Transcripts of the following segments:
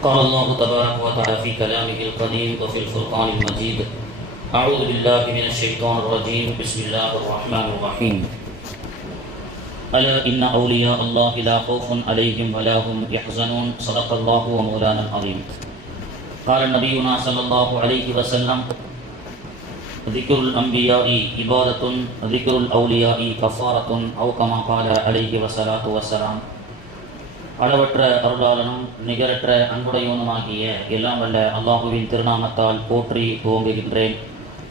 قال الله تبارك وتعالى في كلامه القديم وفي الفرقان المجيد أعوذ بالله من الشيطان الرجيم بسم الله الرحمن الرحيم ألا إن أولياء الله لا خوف عليهم ولا هم يحزنون صدق الله ومولانا العظيم قال نبينا صلى الله عليه وسلم ذكر الأنبياء عبادة ذكر الأولياء كفارة أو كما قال عليه الصلاة والسلام. அளவற்ற அருளாளனும் நிகரற்ற அன்புடையவனுமாகிய எல்லாம் வல்ல அல்லாஹுவின் திருநாமத்தால் போற்றி துவங்குகின்றேன்.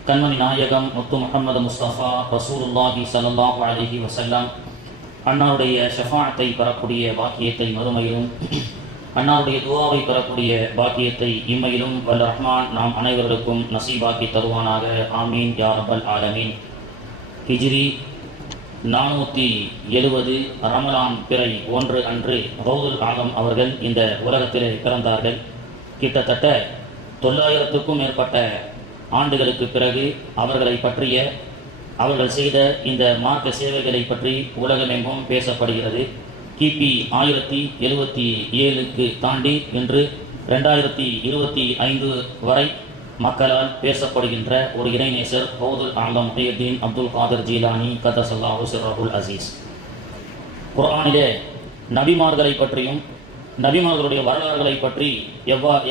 கண்மணி நாயகம் முத்து முஹம்மது முஸ்தபா ரசூலுல்லாஹி ஸல்லல்லாஹு அலைஹி வஸல்லம் அன்னாருடைய ஷஃபாஅத்தை பெறக்கூடிய பாக்கியத்தை மறுமையிலும் அன்னாருடைய துஆவை பெறக்கூடிய பாக்கியத்தை இம்மையிலும் வல்ல ரஹ்மான் நாம் அனைவருக்கும் நசீபாக்கி தருவானாக. ஆமீன் யா ரப்பல் ஆலமீன். ஹிஜ்ரி 470 ரமலான் பிறை 1 அன்று கௌதுல் ஆலம் அவர்கள் இந்த உலகத்திலே பிறந்தார்கள். கிட்டத்தட்ட 900க்கும் மேற்பட்ட ஆண்டுகளுக்கு பிறகு அவர்களை பற்றிய அவர்கள் செய்த இந்த மார்க்க சேவைகளை பற்றி உலகமெங்கும் பேசப்படுகிறது. கிபி 1077க்கு தாண்டி இன்று 2025 வரை மக்களால் பேசப்படுகின்ற ஒரு இறைநேசர் கௌதுல் ஆலம் முஹியுத்தீன் அப்துல் காதர் ஜீலானி கதஸல்லாஹு சிர்ரஹுல் அசீஸ். குர்ஆனிலே நபிமார்களை பற்றியும் நபிமார்களுடைய வரலாறுகளை பற்றி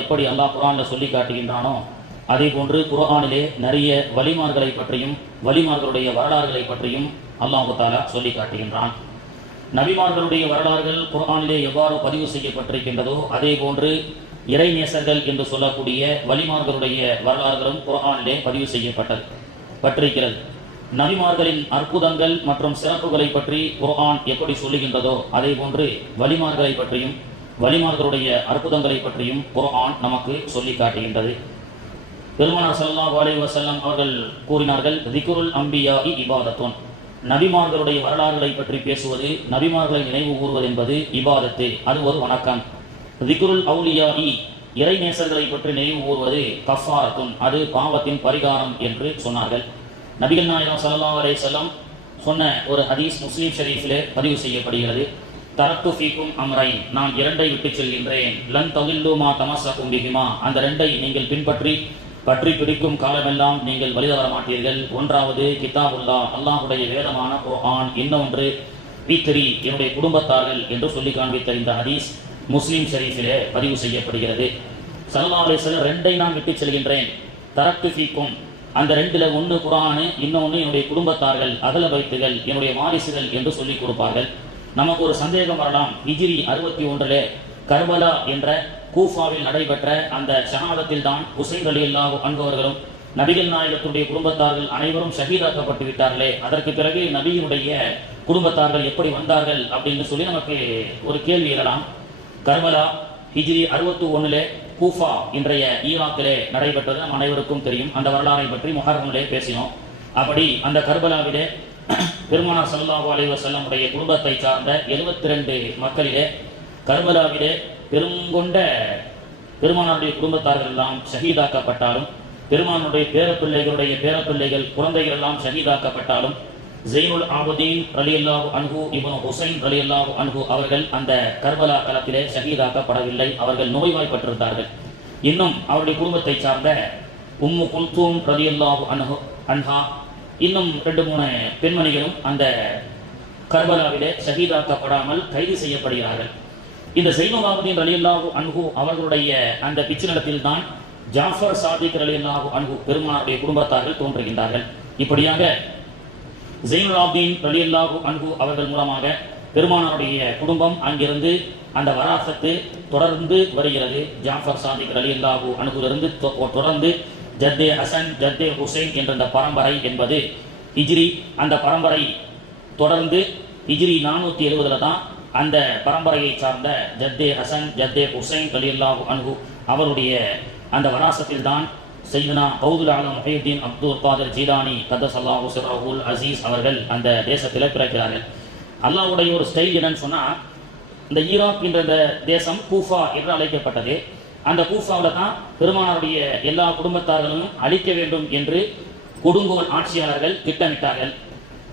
எப்படி அல்லாஹ் குர்ஆனில் சொல்லி காட்டுகின்றானோ அதே போன்று குர்ஆனிலே நிறைய வலிமார்களை பற்றியும் வலிமார்களுடைய வரலாறுகளை பற்றியும் அல்லாஹ் தஆலா சொல்லி காட்டுகின்றான். நபிமார்களுடைய வரலாறுகள் குர்ஆனிலே எவ்வாறு பதிவு செய்யப்பட்டிருக்கின்றதோ அதே போன்று இறைநேசர்கள் என்று சொல்லக்கூடிய வலிமார்களுடைய வரலாறுகளும் குர்ஆனிலே பதிவு செய்யப்பட்டிருக்கிறது. நபிமார்களின் அற்புதங்கள் மற்றும் சிறப்புகளை பற்றி குர்ஆன் எப்படி சொல்லுகின்றதோ அதே போன்று வலிமார்களை பற்றியும் வலிமார்களுடைய அற்புதங்களை பற்றியும் குர்ஆன் நமக்கு சொல்லி காட்டுகின்றது. பெருமானார் ஸல்லல்லாஹு அலைஹி வஸல்லம் அவர்கள் கூறினார்கள், திக்ருல் அம்பியாஇ இபாதத்துன். நபிமார்களுடைய வரலாறுகளை பற்றி பேசுவது, நபிமார்களை நினைவு கூறுவது என்பது இபாதத்து, அது ஒரு வணக்கம். திக்ருல் அவுலியாஇ இறைநேசர்களை பற்றி நினைவு கூறுவது கஃபாரத்துன், அது பாவத்தின் பரிகாரம் என்று சொன்னார்கள். நபிகள் நாயகம் ஸல்லல்லாஹு அலைஹி வஸல்லம் சொன்ன ஒரு ஹதீஸ் முஸ்லிம் ஷரீஃபிலே பதிவு செய்யப்படுகிறது. தரத்து ஃபீக்கும் அம்ரைன், நான் 2ஐ விட்டு செல்கின்றேன். லன் தவில்லு மா தமஸ்ஸகும் பிஹிமா, அந்த 2ஐ நீங்கள் பற்றி பிடிக்கும் காலமெல்லாம் நீங்கள் வழிதவர மாட்டீர்கள். ஒன்றாவது கிதாபுல்லா, அல்லாஹுடைய வேதமான குர்ஆன். இன்னொன்று பித்ரி, என்னுடைய குடும்பத்தார்கள் என்று சொல்லி காண்பித்த இந்த ஹதீஸ் முஸ்லிம் ஷரீஃபிலே பதிவு செய்யப்படுகிறது. ஸல்லல்லாஹு அலைஹி வஸல்லம் 2ஐ நான் விட்டு செல்கின்றேன். தரத்து ஃபீக்கும், அந்த 2ல் ஒன்று குர்ஆன், இன்னொன்று என்னுடைய குடும்பத்தார்கள், அகல பைத்துகள், என்னுடைய வாரிசுகள் என்று சொல்லிக் கொடுப்பார்கள். நமக்கு ஒரு சந்தேகம் வரலாம். ஹிஜ்ரி 61 கர்பலா என்ற கூஃபாவில் நடைபெற்ற அந்த ஷஹாதத்தில் தான் ஹுசைன் ரலியல்லாஹு அன்ஹு அவர்களும் நபிகள் நாயகத்துடைய குடும்பத்தார்கள் அனைவரும் ஷஹீதாக்கப்பட்டு விட்டார்களே, அதற்கு பிறகு நபியினுடைய குடும்பத்தார்கள் எப்படி வந்தார்கள் அப்படின்னு சொல்லி நமக்கு ஒரு கேள்வி எழலாம். கர்பலா ஹிஜ்ரி 61 கூஃபா இன்றைய ஈராக்கிலே நடைபெற்றது நம் அனைவருக்கும் தெரியும். அந்த வரலாறை பற்றி முஹர்ரமிலே பேசினோம். அப்படி அந்த கர்பலாவிலே பெருமானார் ஸல்லல்லாஹு அலைஹி வஸல்லம் உடைய குடும்பத்தை சார்ந்த 72 மக்களிலே கர்பலாவிலே பெருங்கொண்ட பெருமானாருடைய குடும்பத்தார்கள் எல்லாம் ஷஹீதாக்கப்பட்டாலும், பெருமானுடைய பேரப்பிள்ளைகள் குழந்தைகள் எல்லாம் ஷஹீதாக்கப்பட்டாலும், ஜெய்னுல் ஆபதீன் ரலியல்லாஹு அன்ஹு இப்னு ஹுசைன் ரலியல்லாஹு அன்ஹு அவர்கள் அந்த கர்பலா களத்திலே ஷஹீதாக்கப்படவில்லை. அவர்கள் நோய்வாய்ப்பட்டிருந்தார்கள். இன்னும் அவருடைய குடும்பத்தை சார்ந்த உம்மு குல்தூம் ரலியல்லாஹு அன்ஹா இன்னும் 2-3 பெண்மணிகளும் அந்த கர்பலாவிலே ஷஹீதாக்கப்படாமல் கைது செய்யப்படுகிறார்கள். இந்த ஜெய்னுல் ஆபதீன் ரலியல்லாஹு அன்ஹு அவர்களுடைய அந்த பிச்சு நிலத்தில் தான் ஜாஃபர் சாதிக் ரலியல்லாஹு அன்ஹு பெருமானாருடைய குடும்பத்தார்கள் தோன்றுகின்றார்கள். இப்படியாக ஜெய்னுல் ஆபதீன் ரலியல்லாஹு அன்ஹு அவர்கள் மூலமாக பெருமானாருடைய குடும்பம் அங்கிருந்து அந்த வராசத்து தொடர்ந்து வருகிறது. ஜாஃபர் சாதிக் ரலியல்லாஹு அன்ஹுவிலிருந்து தொடர்ந்து ஜத்தே ஹசன் ஜத்தே ஹுசைன் என்ற அந்த பரம்பரை என்பது ஹிஜ்ரி, அந்த பரம்பரை தொடர்ந்து ஹிஜ்ரி 470 தான் அந்த பரம்பரையை சார்ந்த ஜத்தே ஹசன் ஜத்தே ஹுசைன் ரலியல்லாஹு அன்ஹு அவருடைய அந்த வராசத்தில் தான் சையதுனா கௌதுல் ஆலம் முஹியுத்தீன் அப்துல் காதர் ஜீலானி கதஸல்லாஹு சிர்ரஹுல் அசீஸ் அவர்கள் அந்த தேசத்தில் பிறக்கிறார்கள். அல்லாஹ்வுடைய ஒரு ஸ்டைல் என்னன்னு சொன்னால், இந்த ஈராக் என்ற இந்த தேசம் கூஃபா என்று அழைக்கப்பட்டது. அந்த கூஃபாவில் தான் பெருமானாருடைய எல்லா குடும்பத்தார்களும் அழிக்க வேண்டும் என்று கொடுங்கோல் ஆட்சியாளர்கள் திட்டமிட்டார்கள்.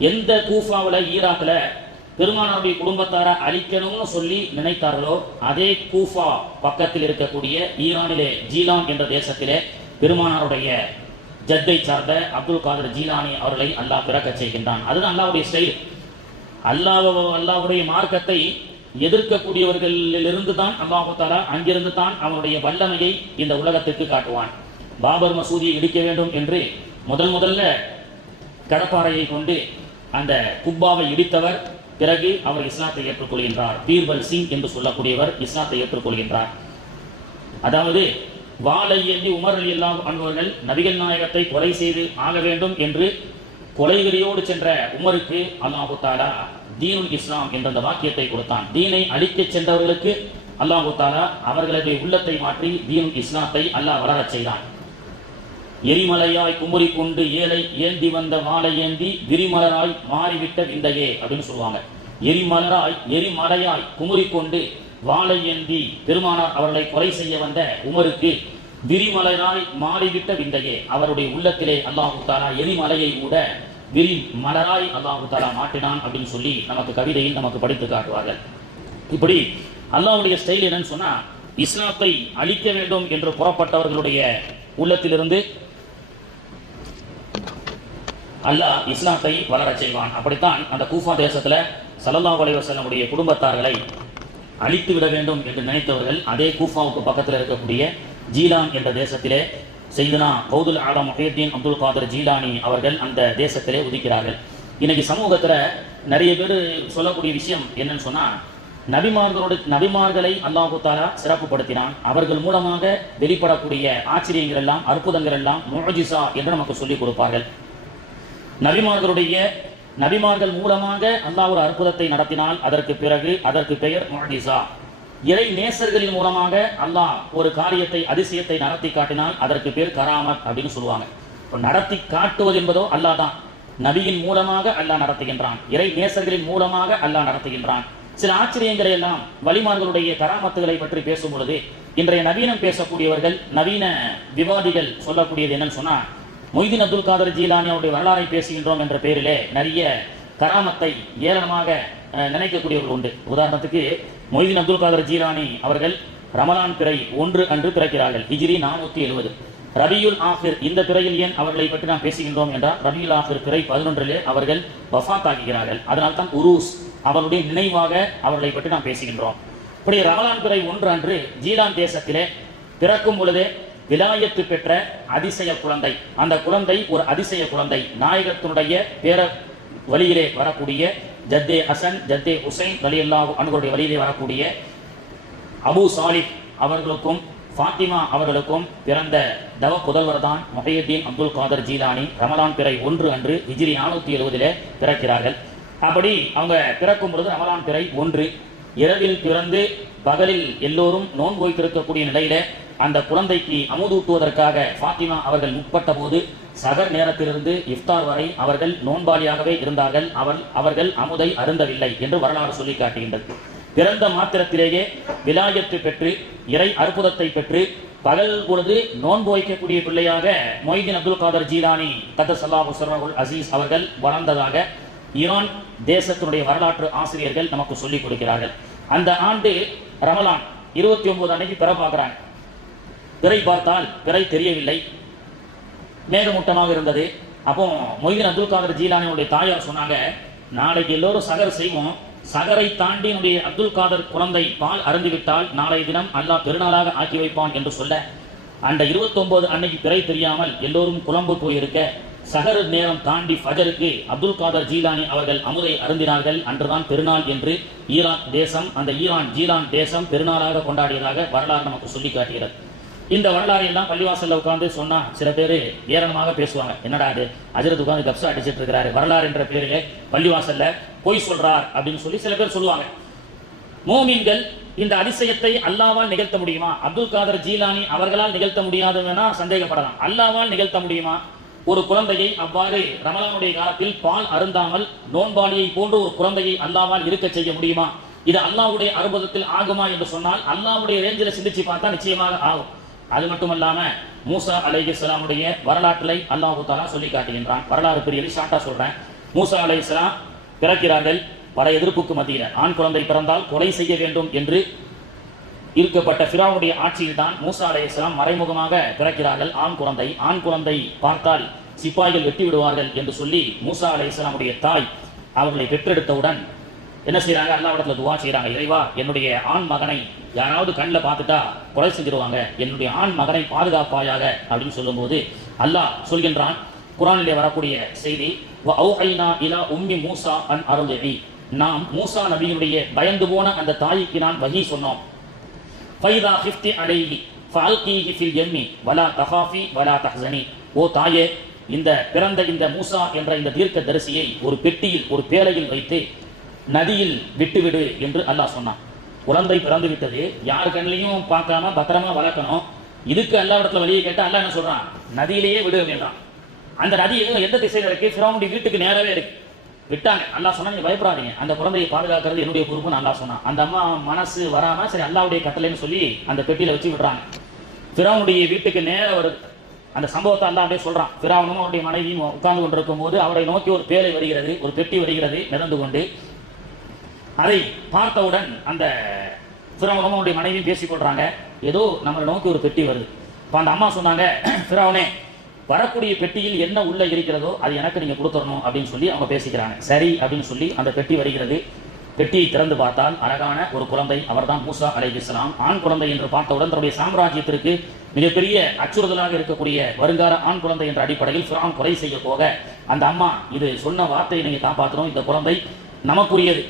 எந்த கூஃபாவில் ஈராக்கில் பெருமானாருடைய குடும்பத்தாரை அழிக்கணும்னு சொல்லி நினைத்தார்களோ, அதே கூஃபா பக்கத்தில் இருக்கக்கூடிய ஈரானிலே ஜீலான் என்ற தேசத்திலே பெருமானாருடைய ஜத்தை சார்ந்த அப்துல் காதர் ஜீலானி அவர்களை அல்லாஹ் பிறக்க செய்கின்றான். அதுதான் அல்லாஹ்வுடைய ஸ்டைல். அல்லாஹ்வுடைய மார்க்கத்தை எதிர்க்கக்கூடியவர்களிலிருந்து தான் அல்லாஹ் தஆலா அங்கிருந்து தான் அவனுடைய வல்லமையை இந்த உலகத்திற்கு காட்டுவான். பாபர் மசூதியை இடிக்க வேண்டும் என்று முதல்ல கடப்பாறையை கொண்டு அந்த குப்பாவை இடித்தவர், பிறகு அவர் இஸ்லாத்தை ஏற்றுக்கொள்கின்றார். பீர்பல் சிங் என்று சொல்லக்கூடியவர் இஸ்லாத்தை ஏற்றுக்கொள்கின்றார். அதாவது வாளை ஏந்தி உமர் ரலியல்லாஹு அன்ஹு நபிகள் நாயகத்தை கொலை செய்து ஆக வேண்டும் என்று கொலைவெறியோடு சென்ற உமருக்கு அல்லாஹு தஆலா தீனுல் இஸ்லாம் என்ற அந்த வாக்கியத்தை கொடுத்தான். தீனை அழிக்க சென்றவர்களுக்கு அல்லாஹு தஆலா அவர்களுடைய உள்ளத்தை மாற்றி தீனுல் இஸ்லாத்தை அல்லாஹ் வளரச் செய்தான். எரிமலையாய் குமுறி கொண்டு ஏழை ஏந்தி வந்த வாளை ஏந்தி விரிமலராய் மாறிவிட்ட விந்தையே அப்படின்னு சொல்லுவாங்க. எரிமலையாய் குமுறி கொண்டு வாளை ஏந்தி பெருமானார் அவர்களை கொலை செய்ய வந்த உமருக்கு விரிமலராய் மாறிவிட்ட விந்தையே, அவருடைய உள்ளத்திலே அல்லாஹு தஆலா எரிமலையை கூட விரி மலராய் அல்லாஹு தஆலா மாட்டினான் அப்படின்னு சொல்லி நமக்கு கவிதையில் நமக்கு படித்து காட்டுவார்கள். இப்படி அல்லாஹ்வுடைய ஸ்டைல் என்னன்னு சொன்னா, இஸ்லாத்தை அழிக்க வேண்டும் என்று புறப்பட்டவர்களுடைய உள்ளத்திலிருந்து அல்லாஹ் இஸ்லாத்தை வளரச் செய்வான். அப்படித்தான் அந்த கூஃபா தேசத்துல ஸல்லல்லாஹு அலைஹி வஸல்லமுடைய குடும்பத்தார்களை அழித்து விட வேண்டும் என்று நினைத்தவர்கள் அதே கூஃபாவுக்கு பக்கத்தில் இருக்கக்கூடிய ஜீலான் என்ற தேசத்திலே செய்தனா கௌதுல் ஆலம் முஹியுத்தீன் அப்துல் காதர் ஜீலானி அவர்கள் அந்த தேசத்திலே உதிக்கிறார்கள். இன்னைக்கு சமூகத்தில் நிறைய பேர் சொல்லக்கூடிய விஷயம் என்னன்னு சொன்னா, நபிமார்களை அல்லாஹு தஆலா சிறப்புப்படுத்தினான். அவர்கள் மூலமாக வெளிப்படக்கூடிய ஆச்சரியங்கள் எல்லாம், அற்புதங்கள் எல்லாம் முஅஜிஸா என்று நமக்கு சொல்லிக் கொடுப்பார்கள். நபிமார்கள் மூலமாக அல்லாஹ் ஒரு அற்புதத்தை நடத்தினால் அதற்கு பெயர் முஅஜிஸா. இறை நேசர்களின் மூலமாக அல்லாஹ் ஒரு காரியத்தை அதிசயத்தை நடத்தி காட்டினால் அதற்கு பேர் கராமத் அப்படின்னு சொல்லுவாங்க. நடத்தி காட்டுவது என்பதோ அல்லாஹ் தான். நபியின் மூலமாக அல்லாஹ் நடத்துகின்றான், இறை நேசர்களின் மூலமாக அல்லாஹ் நடத்துகின்றான். சில ஆச்சரியங்களை எல்லாம் வலிமார்களுடைய கராமத்துகளை பற்றி பேசும் பொழுது இன்றைய நவீனம் பேசக்கூடியவர்கள், நவீன விவாதிகள் சொல்லக்கூடியது என்னன்னு சொன்னா, மொய்தீன் அப்துல் காதர் ஜீலானி அவருடைய வரலாறை பேசுகின்றோம் என்ற பெயரிலே நிறைய கராமத்தை ஏளனமாக நினைக்கக்கூடியவர்கள் உண்டு. உதாரணத்துக்கு மொய்தீன் அப்துல் காதர் ஜீலானி அவர்கள் ரமலான் பிறை 1 அன்று பிறக்கிறார்கள். ஹிஜ்ரி 470. ரபியுல் ஆஹிர் இந்த பிறையில் ஏன் அவர்களை பற்றி நாம் பேசுகின்றோம் என்றால், ரபியுல் ஆஹிர் பிறை 11 அவர்கள் வஃபாத் ஆகிறார்கள். அதனால் தான் உருஸ், அவருடைய நினைவாக அவர்களை பற்றி நாம் பேசுகின்றோம். இப்படி ரமலான் பிறை 1 அன்று ஜீலான் தேசத்திலே பிறக்கும் பொழுதே விலாயத்து பெற்ற அதிசய குழந்தை, அந்த குழந்தை ஒரு அதிசய குழந்தை, நாயகத்தினுடைய பேர வழியிலே வரக்கூடிய ஜத்தே ஹசன் ஜத்தே ஹுசைன் ரலியல்லாஹு அன்ஹுடைய வழியிலே வரக்கூடிய அபு சாலிஹ் அவர்களுக்கும் ஃபாத்திமா அவர்களுக்கும் பிறந்த தவ புதல்வர் தான் முஹியுத்தீன் அப்துல் காதர் ஜீலானி. ரமலான் பிறை 1 அன்று ஹிஜ்ரி 470 பிறக்கிறார்கள். அப்படி அவங்க பிறக்கும் பொழுது ரமலான் பிறை 1 இரவில் பிறந்து பகலில் எல்லோரும் நோன்பு வைத்திருக்கக்கூடிய நிலையில அந்த குழந்தைக்கு அமுதூட்டுவதற்காக ஃபாத்திமா அவர்கள் முற்பட்ட போது சகர் நேரத்திலிருந்து இஃப்தார் வரை அவர்கள் நோன்பாளியாகவே இருந்தார்கள். அவர்கள் அமுதை அருந்தவில்லை என்று வரலாறு சொல்லி காட்டுகின்றது. பிறந்த மாத்திரத்திலேயே விலாயத்து பெற்று இறை அற்புதத்தை பெற்று பகல் பொழுது நோன்பு வைக்கக்கூடிய பிள்ளையாக மொய்தீன் அப்துல் காதர் ஜீலானி கத்தஸல்லாஹு சிர்ரஹுல் அசீஸ் அவர்கள் வளர்ந்ததாக ஈரான் தேசத்தினுடைய வரலாற்று ஆசிரியர்கள் நமக்கு சொல்லிக் கொடுக்கிறார்கள். அந்த ஆண்டு ரமலான் 29 அன்னைக்கு பிற பார்க்கிறாங்க. பிறை பார்த்தால் பிறை தெரியவில்லை, மேகமூட்டமாக இருந்தது. அப்போ மொய்தீன் அப்துல் காதர் ஜீலானியுடைய தாயார் சொன்னாங்க, நாளைக்கு எல்லோரும் சகர் செய்வோம், சகரை தாண்டி என்னுடைய அப்துல் காதர் குழந்தை பால் அருந்திவிட்டால் நாளைய தினம் அல்லாஹ் பெருநாளாக ஆக்கி வைப்பான் என்று சொல்ல, அந்த 29 அன்னைக்கு பிறை தெரியாமல் எல்லோரும் குழம்பு போயிருக்க, சகர் நேரம் தாண்டி ஃபஜருக்கு அப்துல் காதர் ஜீலானி அவர்கள் அமுதை அருந்தினார்கள். அன்றுதான் பெருநாள் என்று ஈரான் தேசம், அந்த ஜீலான் தேசம் பெருநாளாக கொண்டாடியதாக வரலாறு நமக்கு சொல்லி காட்டுகிறது. இந்த வரலாறு எல்லாம் பள்ளிவாசல்ல உட்கார்ந்து சொன்னா சில பேர் ஏளனமாக பேசுவாங்க. என்னடா அது, ஹஜ்ரத் உட்கார்ந்து கப்சா அடிச்சிட்டு இருக்கிறாரு, வரலாறு என்ற பேரிலே பள்ளிவாசல்ல பொய் சொல்றார் அப்படின்னு சொல்லி சில பேர் சொல்லுவாங்க. மோமீன்கள் இந்த அதிசயத்தை அல்லாவால் நிகழ்த்த முடியுமா? அப்துல் காதர் ஜீலானி அவர்களால் நிகழ்த்த முடியாதுன்னா சந்தேகப்படலாம். அல்லாவால் நிகழ்த்த முடியுமா? ஒரு குழந்தையை அவ்வாறு ரமலானுடைய காலத்தில் பால் அருந்தாமல் நோன்பாளியை போன்று ஒரு குழந்தையை அல்லாவால் இருக்க செய்ய முடியுமா? இது அல்லாஹ்வுடைய அற்புதத்தில் ஆகுமா என்று சொன்னால் அல்லாஹ்வுடைய ரேஞ்சில் சிந்திச்சு பார்த்தா நிச்சயமாக ஆகும். அது மட்டுமல்லாம மூசா அலைஹிஸ்ஸலாமுடைய வரலாற்றை அல்லாஹ் தஆலா சொல்லி காட்டுகின்றான். வரலாறு பெரிய ஷார்ட்டா சொல்றேன். மூசா அலைஹிஸ்ஸலாம் பிறக்கிறார்கள். பல எதிர்ப்புக்கு மத்தியில் ஆண் குழந்தை பிறந்தால் கொலை செய்ய வேண்டும் என்று இருக்கப்பட்ட ஃபிரௌனுடைய ஆட்சியில் தான் மூசா அலைஹிஸ்ஸலாம் மறைமுகமாக பிறக்கிறார்கள். ஆண் குழந்தை பார்த்தால் சிப்பாய்கள் வெட்டி விடுவார்கள் என்று சொல்லி மூசா அலைஹிஸ்ஸலாமுடைய தாய் அவர்களை பெற்றெடுத்தவுடன் என்ன செய்யறாங்க? அல்லாஹ்விடத்துல துஆ செய்யறாங்க, இறைவா என்னுடைய ஆண் மகனை யாராவது கண்ணில் பார்த்துட்டா கொலை செஞ்சிருவாங்க, என்னுடைய ஆண் மகனை பாதுகாப்பாயாக அப்படின்னு சொல்லும்போது அல்லாஹ் சொல்கின்றான், குர்ஆனிலே வரக்கூடிய செய்தி, வஅௌஹைனா இலா உம்மி மூசா அன் அர்திஇ, நாம் மூசா நபியினுடைய பயந்து போன அந்த தாய்க்கு நான் வஹி சொன்னோம். ஃபைதா ஹிஃப்தி அலைஹி ஃபஅல்கீஹி ஃபில் யம்மி வலா தகாஃபி வலா தஹ்ஸனி, ஓ தாயே, இந்த பிறந்த இந்த மூசா என்ற இந்த தீர்க்க தரிசியை ஒரு பெட்டியில் ஒரு பேழையில் வைத்து நதியில் விட்டுவிடு என்று அல்லாஹ் சொன்னான். குழந்தை பிறந்து விட்டது, யார் கண்ணிலையும் பார்க்காம பத்திரமா வளர்க்கணும். இதுக்கு அல்லாஹ் இடத்துல வழியை கேட்டு அல்லாஹ் என்ன சொல்றான்? நதியிலேயே விடு அப்படின்றான். அந்த நதி எந்த திசையில இருக்கு? ஃபிரௌனுடைய வீட்டுக்கு நேரவே இருக்கு. விட்டாங்க. அல்லாஹ் சொன்னா, நீங்க பயப்படாதீங்க, அந்த குழந்தையை பாதுகாக்கிறது என்னுடைய பொறுப்புன்னு அல்லாஹ் சொன்னான். அந்த அம்மா மனசு வராம சரி அல்லாஹ்வுடைய கட்டளைன்னு சொல்லி அந்த பெட்டியில வச்சு விடுறாங்க. ஃபிரௌனுடைய வீட்டுக்கு நேர வருது. அந்த சம்பவத்தை அல்லாஹ் அப்படியே சொல்றான். ஃபிரௌனும் அவருடைய மனைவியும் உட்கார்ந்து கொண்டிருக்கும் போது அவரை நோக்கி ஒரு பேழை வருகிறது, ஒரு பெட்டி வருகிறது மிதந்து கொண்டு. அதை பார்த்தவுடன் அந்த ஃபிரௌனும் அவருடைய மனைவியும் பேசிக் கொள்றாங்க, ஏதோ நம்மளை நோக்கி ஒரு பெட்டி வருது. இப்போ அந்த அம்மா சொன்னாங்க, ஃபிரௌனே, வரக்கூடிய பெட்டியில் என்ன உள்ள இருக்கிறதோ அது எனக்கு நீங்க கொடுத்துடணும் அப்படின்னு சொல்லி அவங்க பேசிக்கிறாங்க. சரி அப்படின்னு சொல்லி அந்த பெட்டி வருகிறது. பெட்டியை திறந்து பார்த்தால் அழகான ஒரு குழந்தை, அவர்தான் மூசா அலைஹிஸ்ஸலாம். ஆண் குழந்தை என்று பார்த்தவுடன் தன்னுடைய சாம்ராஜ்யத்திற்கு மிகப்பெரிய அச்சுறுத்தலாக இருக்கக்கூடிய வருங்கால ஆண் குழந்தை என்ற அடிப்படையில் ஃபிரௌன் கொலை செய்ய போக அந்த அம்மா, இது சொன்ன வார்த்தையை நீங்க காப்பாற்றணும், இந்த குழந்தை நமக்குரியது,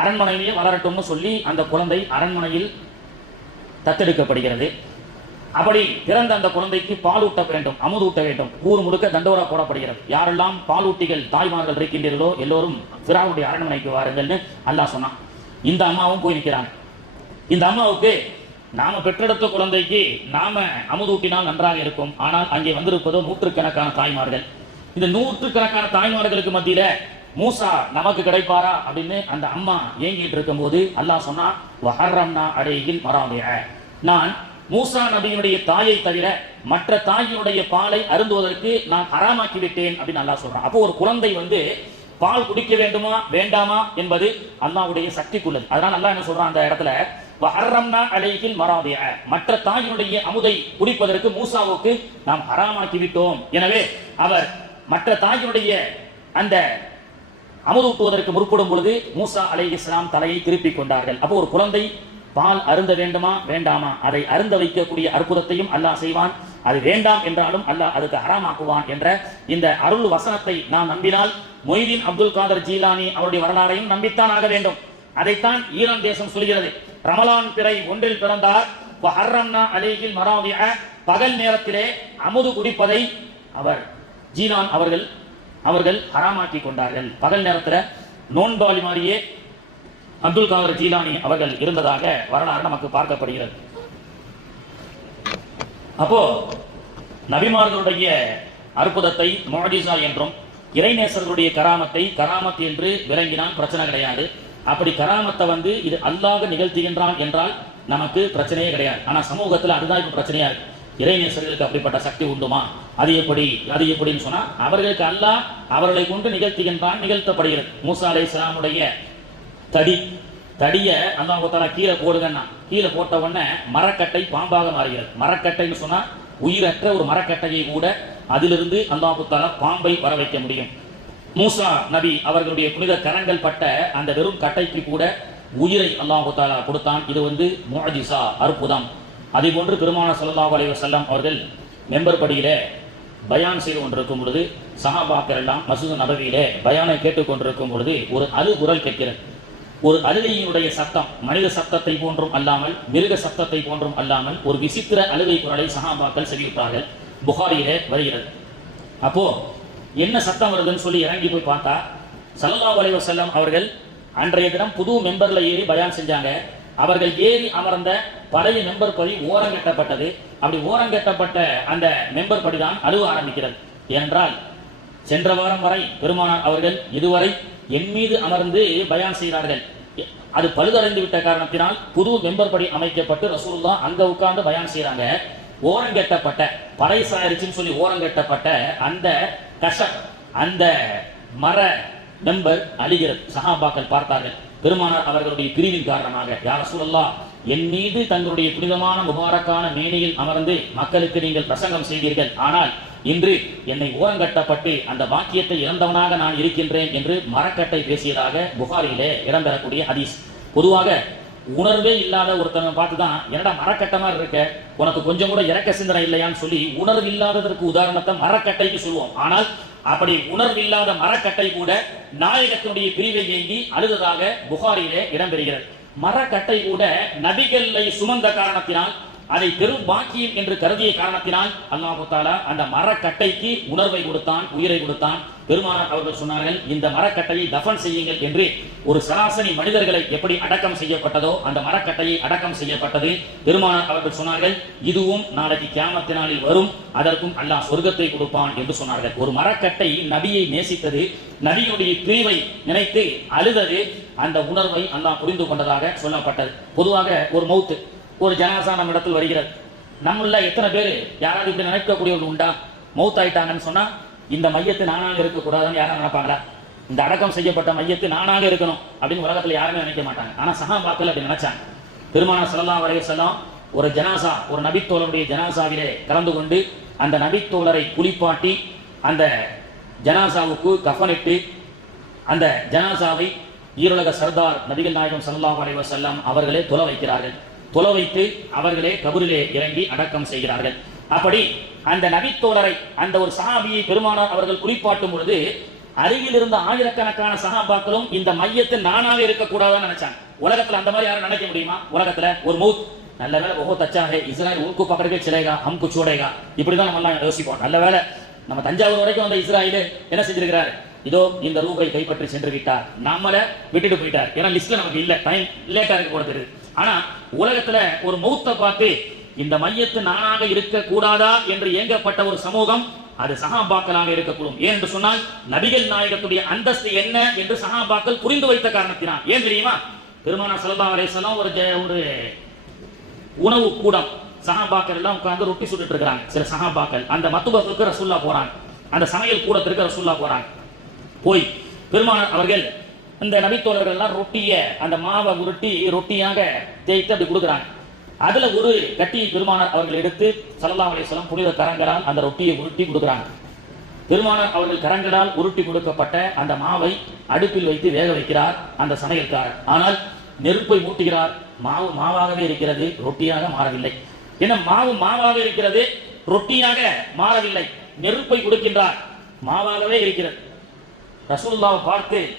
அரண்மனையிலேயே வளரட்டும்னு சொல்லி அந்த குழந்தை அரண்மனையில் தத்தெடுக்கப்படுகிறது. அப்படி பிறந்த அந்த குழந்தைக்கு பால் ஊட்ட வேண்டும், அமுது ஊட்ட வேண்டும். ஊர் முழுக்க தண்டோரா போடப்படுகிறது. யாரெல்லாம் பாலூட்டிகள் தாய்மார்கள் இருக்கின்றீர்களோ எல்லோரும் ஃபிரௌனுடைய அரண்மனைக்கு வாருங்கள்னு அல்லாஹ் சொன்னான். இந்த அம்மாவும் போய் நிற்கிறாங்க. இந்த அம்மாவுக்கு நாம பெற்றெடுத்த குழந்தைக்கு நாம அமுதூட்டினால் நன்றாக இருக்கும், ஆனால் அங்கே வந்திருப்பதோ நூற்றுக்கணக்கான தாய்மார்கள். இந்த நூற்றுக்கணக்கான தாய்மார்களுக்கு மத்தியில மூசா நமக்கு கிடைப்பாரா அப்படின்னு அந்த அம்மா ஏங்கிட்டு இருக்கும் போது அல்லாஹ் சொன்னா, வஹர்ரம்னா அலைஹில் மராதிஅ, நான் மூசா நபியினுடைய தாயை தவிர மற்ற தாயினுடைய பாலை அருந்துவதற்கு நான் ஹராமாக்கி விட்டேன் அப்படின்னு அல்லாஹ் சொல்றான். அப்போ ஒரு குழந்தை பால் குடிக்க வேண்டுமா வேண்டாமா என்பது அல்லாஹ்வுடைய சக்திக்குள்ளது. அதனால அல்லாஹ் என்ன சொல்றான் அந்த இடத்துல, வஹர்ரம்னா அலைஹில் மராதிஅ, மற்ற தாயினுடைய அமுதை குடிப்பதற்கு மூசாவுக்கு நாம் ஹராமாக்கி விட்டோம். எனவே அவர் மற்ற தாயினுடைய அந்த அமுதூட்டுவதற்கு முற்படும் பொழுது மூசா அலைஹிஸ்ஸலாம் தலையை திருப்பிக் கொண்டார்கள். அப்போ ஒரு குழந்தை பால் அருந்த வேண்டுமா வேண்டாமா, அதை அருந்த வைக்கக்கூடிய அற்புதத்தையும் அல்லாஹ் செய்வான். அது வேண்டாம் என்றாலும் அல்லாஹ் அதுக்கு ஹராமாக்குவான் என்ற இந்த அருள் வசனத்தை நாம் நம்பினால் மொய்தீன் அப்துல் காதர் ஜீலானி அவருடைய வரலாறையும் நம்பித்தான் ஆக வேண்டும். அதைத்தான் ஈரான் தேசம் சொல்கிறது. ரமலான் பிறை ஒன்றில் பிறந்தார், வஹர்ரம்னா அலைஹில் மராதிஅ, பகல் நேரத்திலே அமுது குடிப்பதை ஜீலான் அவர்கள் ஹராமாக்கி கொண்டார்கள். பகல் நேரத்தில் நோன்பாளி மாதிரியே அப்துல் காதர் ஜீலானி அவர்கள் இருந்ததாக வரலாறு நமக்கு பார்க்கப்படுகிறது. அப்போ நபிமார்களுடைய அற்புதத்தை முஅஜிஸா என்றும் இறைநேசர்களுடைய கராமத்தை கராமத் என்று விளங்கினால் பிரச்சனை கிடையாது. அப்படி கராமத்தை இது அல்லாஹ் நிகழ்த்துகின்றான் என்றால் நமக்கு பிரச்சனையே கிடையாது. ஆனா சமூகத்தில் அதுதான் இப்ப பிரச்சனையா இருக்கு. இறைநேசர்களுக்கு அப்படிப்பட்ட சக்தி உண்டுமா, அது எப்படின்னு சொன்னா அவர்களுக்கு அல்லாஹ் அவர்களை கொண்டு நிகழ்த்துகின்றான், நிகழ்த்தப்படுகிறது. மூசா அலைஹிஸ்ஸலாமுடைய தடிய அல்லாஹ் தஆலா கீழே போடுங்கன்னா, கீழே போட்ட உடனே மரக்கட்டை பாம்பாக மாறுகிறது. மரக்கட்டைன்னு சொன்னா உயிரற்ற ஒரு மரக்கட்டையை கூட அதிலிருந்து அல்லாஹ் தஆலா பாம்பை வர வைக்க முடியும். மூசா நபி அவர்களுடைய புனித கரங்கள் பட்ட அந்த வெறும் கட்டைக்கு கூட உயிரை அல்லாஹ் தஆலா கொடுத்தான். இது முஅஜிஸா, அற்புதம். அதே போன்று பெருமானார் ஸல்லல்லாஹு அலைஹி வஸல்லம் அவர்கள் மெம்பர் படியிலே பயான் செய்து கொண்டிருக்கும் பொழுது சஹாபாக்கள் எல்லாம் மஸ்ஜித் நபவியிலே பயானை கேட்டுக்கொண்டிருக்கும் பொழுது ஒரு அழுகுரல் கேட்கிறது. ஒரு அழுகையினுடைய சத்தம் மனித சத்தத்தை போன்றும் அல்லாமல் மிருக சத்தத்தை போன்றும் அல்லாமல் ஒரு விசித்திர அழுகை குரலை சஹாபாக்கள் செவியுற்றார்கள். புகாரியிலே வருகிறது. அப்போ என்ன சத்தம் வருதுன்னு சொல்லி இறங்கி போய் பார்த்தா ஸல்லல்லாஹு அலைஹி வஸல்லம் அவர்கள் அன்றைய தினம் புது மெம்பர்ல ஏறி பயான் செஞ்சாங்க. அவர்கள் ஏறி அமர்ந்த பழைய மெம்பர் படி ஓரங்கட்டப்பட்டது. அப்படி ஓரங்கட்டப்பட்ட அந்த மெம்பர் படிதான் அழுவ ஆரம்பிக்கிறது. ஏனென்றால் சென்ற வாரம் வரை பெருமானார் அவர்கள் இதுவரை என் மீது அமர்ந்து பயான் செய்கிறார்கள். அது பழுதடைந்து விட்ட காரணத்தினால் புது மெம்பர் படி அமைக்கப்பட்டு ரசூலுல்லாஹ் அங்க உட்கார்ந்து பயான் செய்யறாங்க. ஓரங்கட்டப்பட்ட பழைய சாயிருச்சுன்னு சொல்லி ஓரங்கட்டப்பட்ட அந்த கஷப், அந்த மர மெம்பர் அழிகிறது. சஹாபாக்கள் பார்த்தார்கள், பெருமானார் அவர்களுடைய பிரிவின் காரணமாக, யா ரசூலல்லாஹ், என் மீது தங்களுடைய புனிதமான முபாரக்கான மேனியில் அமர்ந்து மக்களுக்கு நீங்கள் பிரசங்கம் செய்தீர்கள், ஆனால் இன்று என்னை ஓரங்கட்டப்பட்டு அந்த பாக்கியத்தை இழந்தவனாக நான் இருக்கின்றேன் என்று மரக்கட்டை பேசியதாக புகாரிலே இடம்பெறக்கூடிய ஹதீஸ். பொதுவாக உணர்வே இல்லாத ஒருத்தனை பார்த்துதான், என்னடா மரக்கட்டமா இருக்க, உனக்கு கொஞ்சம் கூட இறக்க சிந்தனை இல்லையான்னு சொல்லி உணர்வு இல்லாததற்கு உதாரணத்தை மரக்கட்டைக்கு சொல்லுவோம். ஆனால் அப்படி உணர்வில்லாத மரக்கட்டை கூட நாயகத்தினுடைய பிரிவை ஏங்கி அழுததாக புகாரிலே இடம்பெறுகிறது. மரக்கட்டை கூட நபிகளை சுமந்த காரணத்தினால், அதை பெரும் பாக்கியம் என்று கருதிய காரணத்தினால் அல்லாஹு தஆலா அந்த மரக்கட்டைக்கு உணர்வை கொடுத்தான், உயிரை கொடுத்தான். பெருமானார் அவர்கள் சொன்னார்கள், இந்த மரக்கட்டையை தஃபன் செய்யுங்கள் என்று. ஒரு சராசரி மனிதர்களை எப்படி அடக்கம் செய்யப்பட்டதோ அந்த மரக்கட்டையை அடக்கம் செய்யப்பட்டது. பெருமானார் அவர்கள் சொன்னார்கள், இதுவும் நாளைக்கு கியாமத் நாளில் வரும், அதற்கும் அல்லாஹ் சொர்க்கத்தை கொடுப்பான் என்று சொன்னார்கள். ஒரு மரக்கட்டை நபியை நேசித்தது, நபியுடைய பிரிவை நினைத்து அழுதது, அந்த உணர்வை அல்லாஹ் புரிந்து கொண்டதாக சொல்லப்பட்டது. பொதுவாக ஒரு மௌத்து, ஒரு ஜனாசா நம்ம இடத்தில் வருகிறது, நம்மள எத்தனை பேர் யாராவது இப்படி நினைக்கக்கூடியவர்கள் உண்டா? மௌத் ஆயிட்டாங்கன்னு சொன்னா இந்த மையத்து நானாக இருக்கக்கூடாதுன்னு யாரும் நினைப்பாங்களா? இந்த அடக்கம் செய்யப்பட்ட மையத்து நானாக இருக்கணும் அப்படின்னு உலகத்தில் யாருமே நினைக்க மாட்டாங்க. ஆனா சஹாபாக்கள் அப்படி நினைச்சாங்க. பெருமானார் ஸல்லல்லாஹு அலைஹி வஸல்லம் ஒரு ஜனாசா, ஒரு நபித்தோழருடைய ஜனாசாவிலே கலந்து கொண்டு அந்த நபித்தோழரை குளிப்பாட்டி அந்த ஜனாசாவுக்கு கஃனிட்டு அந்த ஜனாசாவை ஈருலக சர்தார் நபிகள் நாயகம் ஸல்லல்லாஹு அலைஹி வஸல்லம் அவர்களே தொலை வைக்கிறார்கள். தொலை வைத்து அவர்களே கபரிலே இறங்கி அடக்கம் செய்கிறார்கள். அப்படி அந்த நபித்தோழரை, அந்த ஒரு சஹாபியை பெருமானார் அவர்கள் குறிப்பாட்டும் பொழுது அருகில் இருந்த ஆயிரக்கணக்கான சஹாபாக்களும் இந்த மையத்தை நானாக இருக்கக்கூடாதுன்னு நினைச்சாங்க. உலகத்துல அந்த மாதிரி யாரும் நினைக்க முடியுமா? உலகத்துல ஒரு மௌத், நல்ல வேலை बहुत अच्छा है, இஸ்ராயல் உनको पकड़ के चलेगा हमको छोड़ेगा, இப்படிதான் நம்ம எல்லாம் யோசிப்போம். நல்ல வேலை நம்ம தஞ்சாவூர் வரைக்கும் வந்த இஸ்ராயல் என்ன செஞ்சிருக்கிறார், இதோ இந்த ரூபை கைப்பற்றி சென்று விட்டார், நம்மள விட்டுட்டு போயிட்டார். ஏன்னா லிஸ்ட்ல நமக்கு இல்ல, டைம் லேட்டா இருக்கு போல தெரியுது. ஆனா உலகத்துல ஒரு மௌத்தை பார்த்து இந்த மையத்து நானாக இருக்க கூடாதா என்று ஏங்கப்பட்ட ஒரு சமூகம் அது சஹாபாக்களாக இருக்கக்கூடும். ஏன் என்று சொன்னால் நபிகள் நாயகத்துடைய அந்தஸ்து என்ன என்று சஹாபாக்கள் புரிந்து வைத்த காரணத்தினால். ஏன் தெரியுமா? பெருமானார் ஸல்லல்லாஹு அலைஹி வஸல்லம் ஒரு உணவு கூடம், சஹாபாக்கள் எல்லாம் உட்கார்ந்து ரொட்டி சுட்டுட்டு இருக்காங்க. சில சஹாபாக்கள் அந்த மத்துபத்துக்கு ரசூலுல்லாஹ் போறாங்க, அந்த சமையல் கூடத்திற்கு ரசூலுல்லாஹ் போறாங்க. போய் பெருமானார் அவர்கள் இந்த நபித்தோழர்கள் எல்லாம் ரொட்டிய அந்த மாவை உருட்டி ரொட்டியாக தேய்த்து அப்படி கொடுக்குறாங்க. அதுல ஒரு கட்டியை பெருமானார் அவர்கள் எடுத்து ஸல்லல்லாஹு அலைஹி வஸல்லம் புனித கரங்களால் அந்த ரொட்டியை உருட்டி கொடுக்குறாங்க. பெருமானார் அவர்கள் கரங்களால் உருட்டி கொடுக்கப்பட்ட அந்த மாவை அடுப்பில் வைத்து வேக வைக்கிறார் அந்த சமையல்காரர். ஆனால் நெருப்பை மூட்டுகிறார், மாவு மாவாகவே இருக்கிறது, ரொட்டியாக மாறவில்லை. ஏன்னா மாவு மாவாக இருக்கிறது, ரொட்டியாக மாறவில்லை. நெருப்பை கொடுக்கின்றார், மாவாகவே இருக்கிறது. ரசூலுல்லாஹ்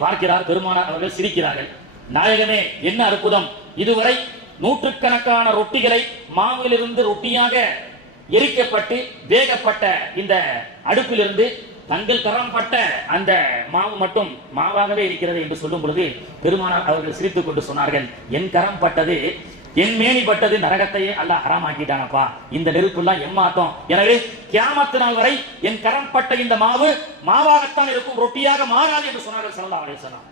பார்க்கிறார், பெருமானார் அவர்கள் சிரிக்கிறார்கள். நாயகமே, என்ன அற்புதம், இதுவரை நூற்றுக்கணக்கான ரொட்டிகளை மாவிலிருந்து ரொட்டியாக எரிக்கப்பட்டு வேகப்பட்ட இந்த அடுப்பிலிருந்து தங்கள் கரம்பட்ட அந்த மாவு மட்டும் மாவாகவே இருக்கிறது என்று சொல்லும் பொழுது பெருமானார் அவர்கள் சிரித்துக் கொண்டு சொன்னார்கள், என் கரம் பட்டது, என் மேனி பட்டது நரகத்தையே அல்லாஹ் ஹராமாக்கிட்டானப்பா, இந்த நெருப்புலாம் எம்மாத்தம். எனவே கியாமத் நாள் வரை என் கரம் பட்ட இந்த மாவு மாவாகத்தான் இருக்கும், ரொட்டியாக மாறாது என்று சொன்னார்கள் ஸல்லல்லாஹு அலைஹி வஸல்லம்.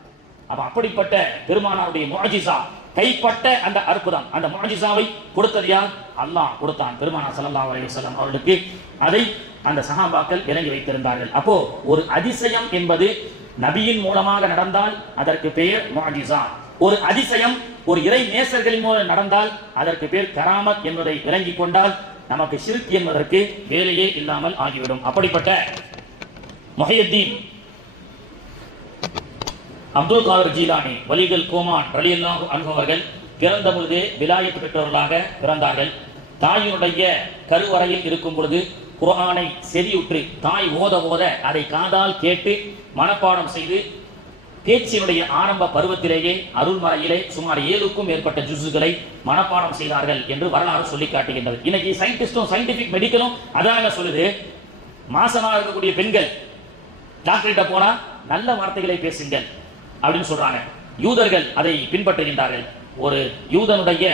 அப்ப அப்படிப்பட்ட பெருமானாருடைய முஅஜிஸா, கைப்பட்ட அந்த அற்புதம், அந்த முஅஜிஸாவை கொடுத்தது யார்? அல்லாஹ் கொடுத்தான். பெருமானார் ஸல்லல்லாஹு அலைஹி வஸல்லம் அவர்களுக்கு அதை அந்த சஹாபாக்கள் இறங்கி வைத்திருந்தார்கள். அப்போ ஒரு அதிசயம் என்பது நபியின் மூலமாக நடந்தால் அதற்கு பெயர் முஅஜிஸா. ஒரு அதிசயம் ஒரு இறை நேசர்களின் மூலம் நடந்தால் அதற்கு பேர் கராமத் என்பதை விளங்கிக் கொண்டால் நமக்கு ஷிர்க் என்பதற்கு வேலையே இல்லாமல் ஆகிவிடும். அப்படிப்பட்ட முஹையத்தீன் அப்துல் காதர் ஜீலானி வலிகள் கோமான் ரலியல்லாஹு அன்ஹு அவர்கள் பிறந்த பொழுதே விலாயத் பெற்றவர்களாக பிறந்தார்கள். தாயினுடைய கருவறையில் இருக்கும் பொழுது குர்ஆனை செவியுற்று தாய் ஓத ஓத அதை காதால் கேட்டு மனப்பாடம் செய்து பேச்சினுடைய ஆரம்ப பருவத்திலேயே அருள்மறையிலே சுமார் 7க்கும் மேற்பட்ட ஜுஸுகளை மனப்பாடம் செய்தார்கள் என்று வரலாறு சொல்லி காட்டுகின்றது. இன்னைக்கு சயின்டிஸ்டும் சயின்டிபிக் மெடிக்கலும் அதான் சொல்லுது, மாசமாக இருக்கக்கூடிய பெண்கள் டாக்டர்கிட்ட போனா நல்ல வார்த்தைகளை பேசுங்கள் அப்படின்னு சொல்றாங்க. யூதர்கள் அதை பின்பற்றுகின்றார்கள். ஒரு யூதனுடைய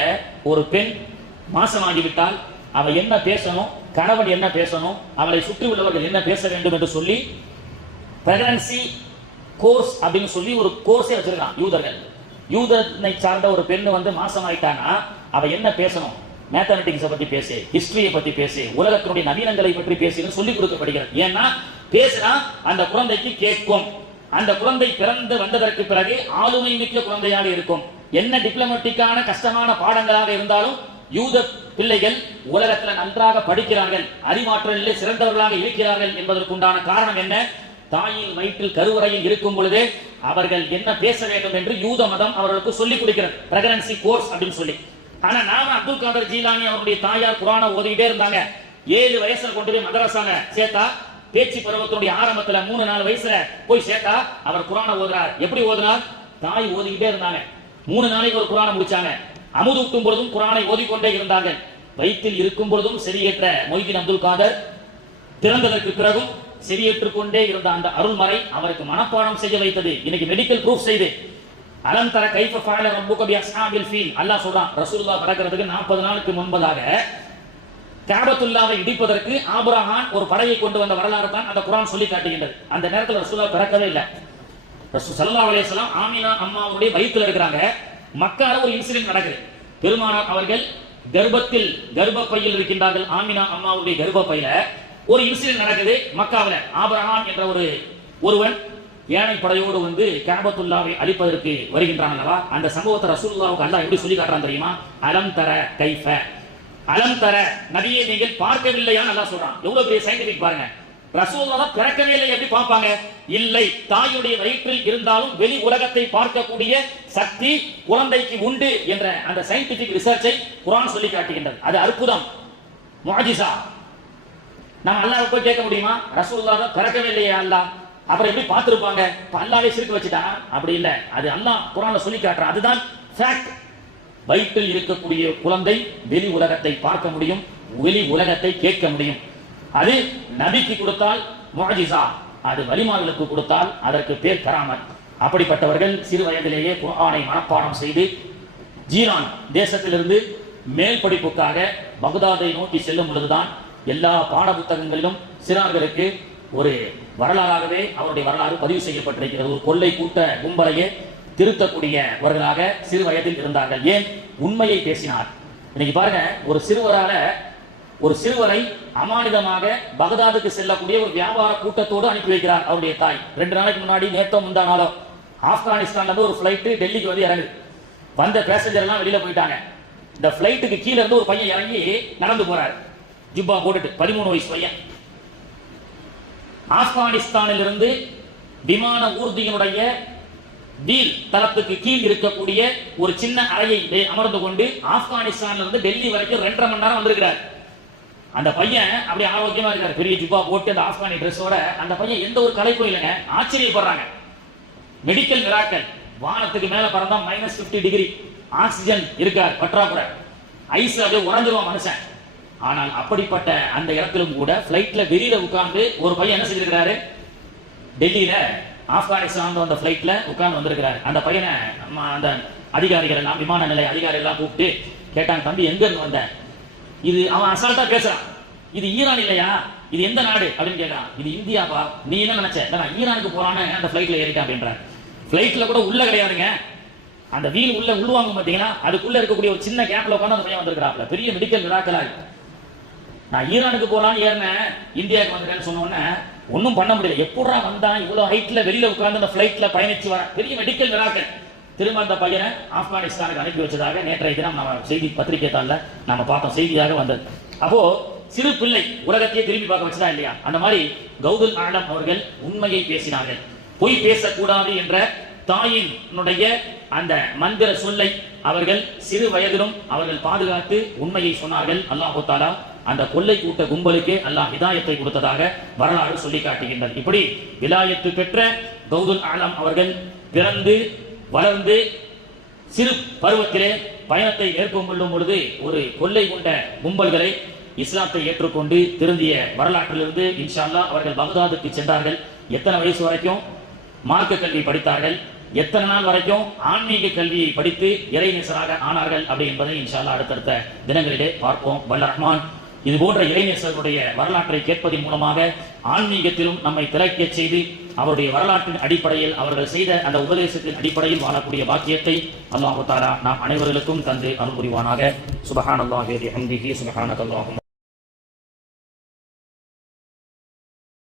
ஒரு பெண் மாசமாகிவிட்டால் அவ என்ன பேசணும், கணவன் என்ன பேசணும், அவளை சுற்றி உள்ளவர்கள் என்ன பேச வேண்டும் என்று சொல்லி பிரெக்னன்சி கோர்ஸ் அப்படின்னு சொல்லி ஒரு கோர்ஸே வச்சிருக்கான் யூதர்கள். யூதனை சார்ந்த ஒரு பெண்ணு வந்து மாசம் ஆயிட்டானா அவ என்ன பேசணும், மேத்தமெட்டிக்ஸை பத்தி பேசு, ஹிஸ்டரியை பத்தி பேசு, உலகத்தினுடைய நவீனங்களை பற்றி பேசுன்னு சொல்லி கொடுக்கப்படுகிறது. ஏன்னா பேசினா அந்த குழந்தைக்கு கேட்கும். அந்த குழந்தை பிறந்து வந்ததற்கு பிறகு ஆளுமை மிக்க குழந்தையாக இருக்கும். என்ன டிப்ளமேட்டிக்கான கஷ்டமான பாடங்களாக இருந்தாலும் யூத பிள்ளைகள் உலகத்தில் நன்றாக படிக்கிறார்கள், அறிவாற்றலிலே சிறந்தவர்களாக இருக்கிறார்கள் என்பதற்குண்டான காரணம் என்ன? தாயின் வயிற்றில் கருவறையில் இருக்கும் பொழுதே அவர்கள் என்ன பேச வேண்டும் என்று யூத மதம் அவர்களுக்கு சொல்லிக் கொடுக்கிறது, பிரெக்னன்சி கோர்ஸ் அப்படின்னு சொல்லி. ஆனா நாம அப்துல் காதர் ஜீலானி அவருடைய தாயார் குர்ஆனை ஓதிக்கிட்டே இருந்தாங்க. 7 வயசுல கொண்டு போய் மதரசால சேர்த்தா, பேச்சு பருவத்தினுடைய ஆரம்பத்துல 3-4 வயசுல போய் சேர்த்தா அவர் குர்ஆனை ஓதுறார். எப்படி ஓதுறார்? தாய் ஓதிக்கிட்டே இருந்தாங்க. 3 நாளைக்கு ஒரு குர்ஆனை முடிச்சாங்க. அமுதூட்டும் பொழுதும் குர்ஆனை ஓதிக்கொண்டே இருந்தார்கள். வயிற்றில் இருக்கும் பொழுதும் செவியேற்ற மொய்தீன் அப்துல் காதர் பிறந்ததற்கு பிறகும் செவியேற்றுக் கொண்டே இருந்த அந்த அருள்மறை அவருக்கு மனப்பாடம் செய்ய வைத்தது. இன்னைக்கு மெடிக்கல் ப்ரூஃப் செய்து அலம் தர கைஃப ஃபஅல ரப்புக பி அஸ்ஹாபில் ஃபீல் அல்லாஹ் சொல்றான். ரசூலுல்லாஹ் பிறக்கிறதுக்கு 40 நாளுக்கு முன்பதாக கஅபத்துல்லாஹை இடிப்பதற்கு ஆபிரகாம் ஒரு படையை கொண்டு வந்த வரலாறு தான் அந்த குர்ஆன் சொல்லி காட்டுகின்றது. அந்த நேரத்தில் ரசூலுல்லாஹ் பிறக்கவே இல்லை. ரசூல் ஸல்லல்லாஹு அலைஹி வஸல்லம் ஆமினா அம்மாவுடைய வயிற்றில் இருக்கிறாங்க. மக்கால ஒரு இன்சிடென்ட் நடக்குது. பெருமானார் அவர்கள் கர்ப்பப்பையில் இருக்கின்றார்கள். ஆமினா அம்மாவுடைய கர்ப்பப்பையில ஒரு இன்சிடென்ட் நடக்குது மக்காவில். ஆபிரகாம் என்ற ஒருவன் யானை படையோடு வந்து கஅபத்துல்லாவை அழிப்பதற்கு வருகின்றான் அல்லவா? அந்த சம்பவத்தை ரசூலுல்லாஹ்வுக்கு அல்லாஹ் எப்படி சொல்லி காட்டுறான் தெரியுமா? அலம் தர கைஃப, அலம் தர நபியே நீங்கள் பார்க்கவில்லையா அல்லாஹ் சொல்றான். எவ்வளவு பெரிய சயின்டிபிக் பாருங்க. ரசூலுல்லாஹ் பிறக்கவே இல்லை, எப்படி பார்ப்பாங்க? இல்லை, தாயுடைய வயிற்றில் இருந்தாலும் வெளி உலகத்தை பார்க்கக்கூடிய சக்தி குழந்தைக்கு உண்டு என்ற அந்த சயின்டிபிக் ரிசர்ச்சை குர்ஆன் சொல்லி காட்டுகின்றது. அது அற்புதம், முஅஜிஸா. நான் அல்லாஹ்வை போய் கேட்க முடியுமா? ரசூலுல்லாஹ் பிறக்கவே இல்லையா அல்லாஹ், அப்புறம் எப்படி பார்த்திருப்பாங்க? அல்லாஹ்வே சிரிக்க வச்சுட்டான். அப்படி இல்லை, அது அல்லாஹ் குர்ஆன்ல சொல்லி காட்டுறான். அதுதான் ஃபேக்ட். வயிற்றில் இருக்கக்கூடிய குழந்தை வெளி உலகத்தை பார்க்க முடியும், வெளி உலகத்தை கேட்க முடியும். அது நபிக்கு கொடுத்தால் முஅஜிஸா, அது வலிமார்களுக்கு கொடுத்தால் அதற்கு பேர் கராமத். அப்படிப்பட்டவர்கள் சிறு வயதிலேயே குர்ஆனை மனப்பாடம் செய்து ஜீலான் தேசத்திலிருந்து மேல் படிப்புக்காக பக்தாதை நோக்கி செல்லும் பொழுதுதான் எல்லா பாட புத்தகங்களிலும் சிறார்களுக்கு ஒரு வரலாறாகவே அவருடைய வரலாறு பதிவு செய்யப்பட்டிருக்கிறது. ஒரு கொள்ளை கூட்ட கும்பலையே திருத்தக்கூடியவர்களாக சிறு வயதில் இருந்தார்கள். ஏன்? உண்மையை பேசினார். இன்னைக்கு பாருங்க, ஒரு சிறுவரை அமானிதமாக பகதாதுக்கு செல்லக்கூடிய ஒரு வியாபார கூட்டத்தோடு அனுப்பி வைக்கிறார் அவருடைய தாய். 2 நாளைக்கு முன்னாடி நேத்தோ முந்தா நாளோ ஆப்கானிஸ்தான்ல இருந்து ஒரு ஃபிளைட் டெல்லிக்கு வந்து இறங்குது. வந்த பேசஞ்சர் எல்லாம் வெளியில போயிட்டாங்க. இந்த ஃபிளைட்டுக்கு கீழே இருந்து ஒரு பையன் இறங்கி நடந்து போறாரு, ஜிப்பா போட்டுட்டு, 13 வயசு பையன். ஆப்கானிஸ்தானில் இருந்து விமான ஊர்தியினுடைய வீல் தளத்துக்கு கீழ் இருக்கக்கூடிய ஒரு சின்ன அறையை அமர்ந்து கொண்டு ஆப்கானிஸ்தான்ல இருந்து டெல்லி வரைக்கும் 2.5 மணி நேரம் வந்திருக்கிறார். அந்த பையன் அப்படியே ஆரோக்கியமா இருக்காரு, பெரிய ஜிப்பா போட்டு அந்த ஆப்கானி ட்ரெஸ்ஸோட. அந்த பையன் எந்த ஒரு கலைப்பும் இல்லைங்க. ஆச்சரியப்படுறாங்க. Medical miracle. வானத்துக்கு மேல பறந்தா -50 டிகிரி, ஆக்சிஜன் இருக்காது, பற்றாக்குறை, ஐஸ் அப்படியே உறைஞ்சிருவான் மனுஷன். ஆனால் அப்படிப்பட்ட அந்த இடத்திலும் கூட பிளைட்ல வெளியில உட்கார்ந்து ஒரு பையன் என்ன செஞ்சிருக்கிறாரு? டெல்லியில ஆப்கானிஸ்தான் வந்த பிளைட்ல உட்கார்ந்து வந்திருக்கிறாரு. அந்த பையனை அந்த அதிகாரிகள் எல்லாம், விமான நிலைய அதிகாரிகள் எல்லாம் கூப்பிட்டு கேட்டாங்க, தம்பி எங்க இருந்து வந்த? இது அவன் அசால்ட்டா பேசுறான். இது ஈரான் இல்லையா? இது எந்த நாடு அப்படின்னு கேட்கறான். இது இந்தியாவா? நீ என்ன நினைச்ச? நான் ஈரானுக்கு போறான்னு அந்த பிளைட்ல ஏறிட்டேன் அப்படின்றான். பிளைட்ல கூட உள்ள கிடையாதுங்க, அந்த வீல் உள்வாங்க பாத்தீங்கன்னா அதுக்குள்ள இருக்கக்கூடிய ஒரு சின்ன கேப்ல உட்காந்து அந்த பையன் வந்திருக்கிறாப்ல. பெரிய மெடிக்கல் மிராக்கலா இருக்கு. நான் ஈரானுக்கு போலான்னு ஏறினேன், இந்தியாவுக்கு வந்துட்டேன்னு சொன்னோன்னே ஒன்றும் பண்ண முடியல. எப்படா வந்தான் இவ்வளவு ஹைட்ல வெளியில உட்கார்ந்து அந்த பிளைட்ல பயணிச்சு வர? பெரிய மெடிக்கல் மிராக்கல். திரும்ப அந்த பையனை ஆப்கானிஸ்தானுக்கு அனுப்பி வச்சதாக நேற்றைய தினம் நம்ம செய்தி பத்திரிகை தாள்ல நம்ம பார்த்தோம், செய்தியாக வந்தது. அப்போ சிறு பிள்ளை உலகத்தையே திரும்பி பார்க்க வச்சுதான் இல்லையா? அந்த மாதிரி கௌதுல் ஆலம் அவர்கள் உண்மையை பேசினார்கள். பொய் பேசக்கூடாது என்ற தாயினுடைய அந்த மந்திர சொல்லை அவர்கள் சிறு வயதிலும் அவர்கள் பாதுகாத்து உண்மையை சொன்னார்கள். அல்லாஹ் தஆலா அந்த கொள்ளை கூட்ட கும்பலுக்கு அல்லாஹ் ஹிதாயத்தை கொடுத்ததாக வரலாறு சொல்லி காட்டுகின்றது. இப்படி விலாயத்து பெற்ற கௌதுல் ஆலம் அவர்கள் பிறந்து வளர்ந்து சிறு பருவத்திலே பயணத்தை மேற்கொள்ளும் பொழுது ஒரு கொள்ளை கொண்ட கும்பல்களை இஸ்லாத்தை ஏற்றுக்கொண்டு திருந்திய வரலாற்றிலிருந்து இன்ஷா அல்லாஹ் அவர்கள் பக்தாதுக்கு சென்றார்கள். எத்தனை வயசு வரைக்கும் மார்க்க கல்வி படித்தார்கள், எத்தனை நாள் வரைக்கும் ஆன்மீக கல்வியை படித்து இறைநேசராக ஆனார்கள் அப்படி என்பதை இன்ஷா அல்லாஹ் அடுத்தடுத்த தினங்களிலே பார்ப்போம். வல்ல ரஹ்மான் இது போன்ற இறைநேசர்களுடைய வரலாற்றை கேட்பதன் மூலமாக ஆன்மீகத்திலும் நம்மை திளைக்க செய்து அவருடைய வரலாற்றின் அடிப்படையில் அவர்கள் செய்த அந்த உபதேசத்தின் அடிப்படையில் வாழக்கூடிய பாக்கியத்தை அல்லாஹ் தஆலா நாம் அனைவர்களுக்கும் தந்து அருள் புரிவானாக. சுப்ஹானல்லாஹி வ பிஹம்திஹி சுப்ஹானக்கல்லாஹும்ம